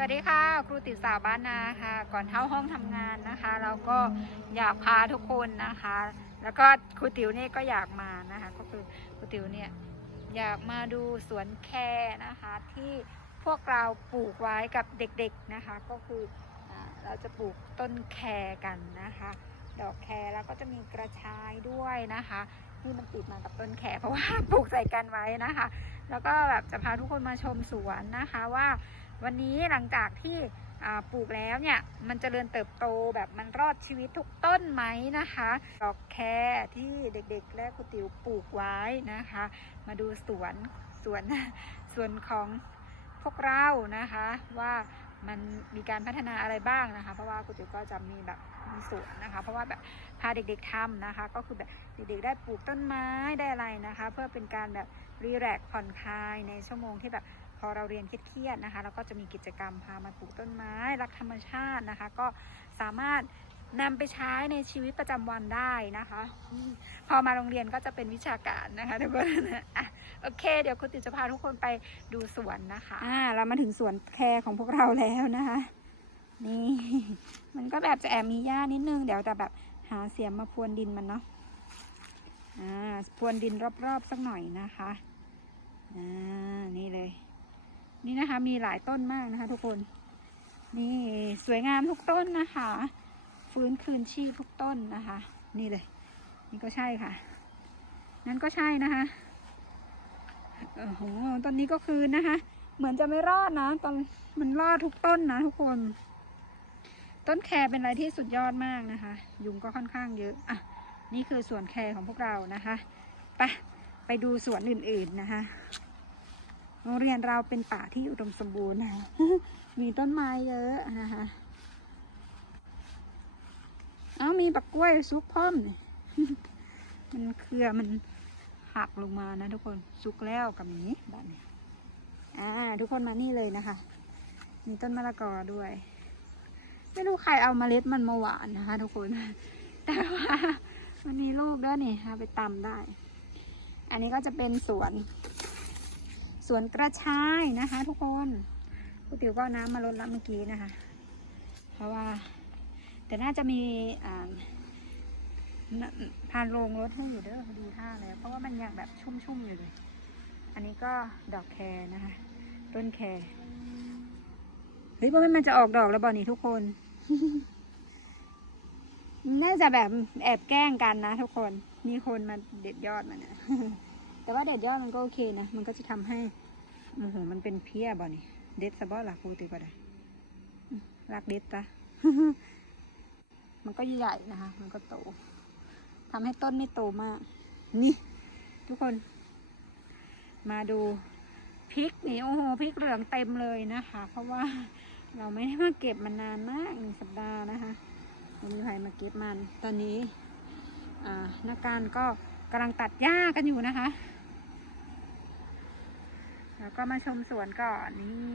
สวัสดีค่ะ ครูติสาวบ้านนาค่ะ ก่อนเข้าห้องทำงานนะคะ เราก็อยากพาทุกคนนะคะ แล้วก็ครูติ๋วเนี่ยก็อยากมานะคะ ก็คือครูติ๋วเนี่ยอยากมาดูสวนแคนะคะ ที่พวกเราปลูกไว้กับเด็กๆนะคะ ก็คือเราจะปลูกต้นแคกันนะคะ ดอกแคแล้วก็จะมีกระชายด้วยนะคะที่มันติดมากับต้นแคเพราะว่าปลูกใส่กันไว้นะคะ แล้วก็แบบจะพาทุกคนมาชมสวนนะคะว่า วันนี้หลังจากที่ปลูกแล้วเนี่ยมันจเจริญเติบโตแบบมันรอดชีวิตทุกต้นไหมนะคะ ดอกแครที่เด็กๆ และครูติ๋วปลูกไว้นะคะ มาดูสวนสวนสวนของพวกเรานะคะว่ามันมีการพัฒนาอะไรบ้างนะคะ เพราะว่าครูติ๋วก็จะมีแบบมีสวนนะคะ เพราะว่าแบบพาเด็กๆทำนะคะ ก็คือแบบเด็กๆได้ปลูกต้นไม้ได้อะไรนะคะ เพื่อเป็นการแบบรีแลกซ์ผ่อนคลายในชั่วโมงที่แบบ พอเราเรียนเครียดๆนะคะเราก็จะมีกิจกรรมพามาปลูกต้นไม้ รักธรรมชาตินะคะ ก็สามารถนำไปใช้ในชีวิตประจำวันได้นะคะ พอมาโรงเรียนก็จะเป็นวิชาการนะคะทุกคนอะโอเค เดี๋ยวคุณติจะพาทุกคนไปดูสวนนะคะอ่าเรามาถึงสวนแครของพวกเราแล้วนะคะ นี่ มันก็แบบจะแอบมีหญ้านิดนึง เดี๋ยวจะแบบหาเสียมมาพรวนดินมันเนาะอ่าพรวนดินรอบๆสักหน่อยนะคะอ่านี่เลย นี่นะคะ มีหลายต้นมากนะคะ ทุกคน นี่สวยงามทุกต้นนะคะ ฟื้นคืนชีพทุกต้นนะคะ นี่เลย นี่ก็ใช่ค่ะ นั่นก็ใช่นะคะโอ้โหต้นนี้ก็คือนะคะ เหมือนจะไม่รอดนะตอนมันรอดทุกต้นนะทุกคน ต้นแครเป็นอะไรที่สุดยอดมากนะคะ ยุงก็ค่อนข้างเยอะอะนี่คือสวนแครของพวกเรานะคะไปไปดูสวนอื่นๆนะคะ โรงเรียนเราเป็นป่าที่อุดมสมบูรณ์นะมีต้นไม้เยอะนะคะเอามีปักกล้วยซุกพร้อมนี่มันเครือมันหักลงมานะทุกคนซุกแล้วกับนี้แบบนี้อ่า ทุกคนมานี่เลยนะคะ มีต้นมะละกอด้วย ไม่รู้ใครเอาเมล็ดมันมาหวานนะคะ ทุกคน แต่ว่ามันมีลูกด้วยนี่ค่ะไปตำได้ อันนี้ก็จะเป็นสวน สวนกระชายนะคะ ทุกคนกูติ๋วก็น้ำมาลดล้วเมื่อกี้นะคะ เพราะว่า แต่น่าจะมีอ่าน่ะพานโรงรถให้อยู่เด้อดูท่าแล้วเพราะว่ามันยังแบบชุ่มๆอยู่เลย อันนี้ก็ดอกแคร์นะคะ ต้นแคร์เฮ้ยว่ามันจะออกดอกแล้วบอนี่ทุกคนน่าจะแบบแอบแกล้งกันนะทุกคน มีคนมาเด็ดยอดมันนะ แต่ว่าเด็ดยอดมันก็โอเคนะ มันก็จะทำให้โอ้โหมันเป็นเพี้ยบ่นี่ เด็ดสะบอหลักกูตีก็ได้อืมรักเด็ดตะมันก็ใหญ่นะคะ มันก็โตทำให้ต้นไม่โตมาก นี่ ทุกคน มาดูพริกนี่โอ้โหพริกเหลืองเต็มเลยนะคะ เพราะว่าเราไม่ได้มาเก็บมันนานมากหนึ่งสัปดาห์นะคะไม่มีใครมาเก็บมัน ตอนนี้อ่านักการก็กำลังตัดหญ้ากันอยู่นะคะ แล้วก็มาชมสวนก่อนนี่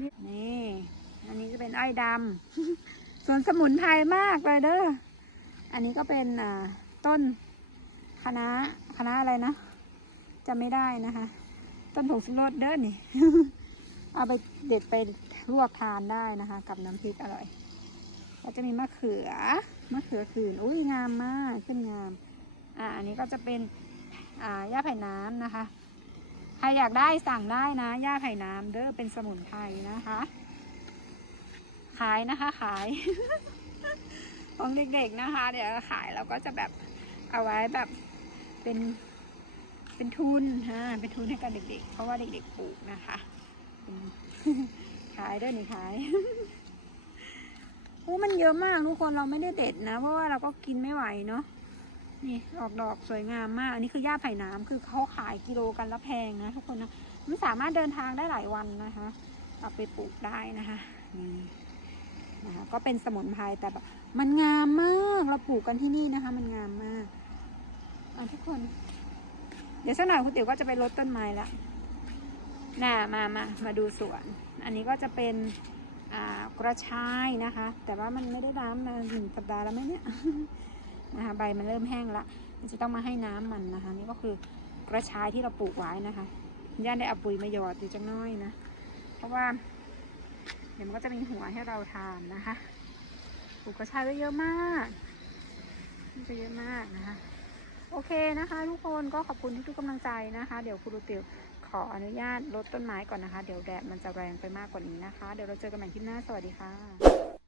นี่นี่ อันนี้จะเป็นอ้อยดำสวนสมุนไพรมากเลยเด้อ อันนี้ก็เป็นต้นคณะคณะอะไรนะจำไม่ได้นะคะ ต้นผงสุรสเด้อนี่ เอาไปเด็ดไปลวกทานได้นะคะ กับน้ำพริกอร่อยก็จะมีมะเขือ มะเขือขื่นอุ้ยงามมาก ขึ้นงาม อ่า อันนี้ก็จะเป็น อ่าหญ้าไผ่น้ำนะคะ รอยากได้สั่งได้นะหญ้าไผ่น้ำเด้อเป็นสมุนไพรนะคะ ขายนะคะขาย ของเด็กๆนะคะ เดี๋ยวขายเราก็จะแบบเอาไว้แบบเป็นเป็นทุนฮะเป็นทุนให้กับเด็กๆ เพราะว่าเด็กๆปลูกนะคะขายด้วยนี่ขายโอ้มันเยอะมากทุกคนเราไม่ได้เด็ดนะ เพราะว่าเราก็กินไม่ไหวเนาะ นี่ออกดอกสวยงามมาก อันนี้คือหญ้าไผ่น้ำคือเขาขายกิโลกันละแพงนะทุกคนนะ มันสามารถเดินทางได้หลายวันนะคะเอาไปปลูกได้นะคะนี่นะคะ ก็เป็นสมุนไพรแต่แบบมันงามมากเราปลูกกันที่นี่นะคะ มันงามมากอะทุกคน เดี๋ยวสักหน่อยคุณติ๋วก็จะไปรดต้นไม้แล้วน่ามามามาดูสวน อันนี้ก็จะเป็นกระชายนะคะ แต่ว่ามันไม่ได้น้ำมาหนึ่งสัปดาห์แล้วไหมเนี่ย นะคะใบมันเริ่มแห้งละมันจะต้องมาให้น้ำมันนะคะ นี่ก็คือกระชายที่เราปลูกไว้นะคะย่าได้เอาปุ๋ยมาหยอดอยู่จังน้อยนะ เพราะว่า เดี๋ยวมันก็จะมีหัวให้เราทานนะคะปลูกกระชายไว้เยอะมากมันจะเยอะมากนะคะ โอเคนะคะทุกคนก็ขอบคุณทุกๆกำลังใจนะคะ เดี๋ยวครูติวขออนุญาตลดต้นไม้ก่อนนะคะ เดี๋ยวแดดมันจะแรงไปมากกว่านี้นะคะ เดี๋ยวเราเจอกันใหม่คลิปหน้า สวัสดีค่ะ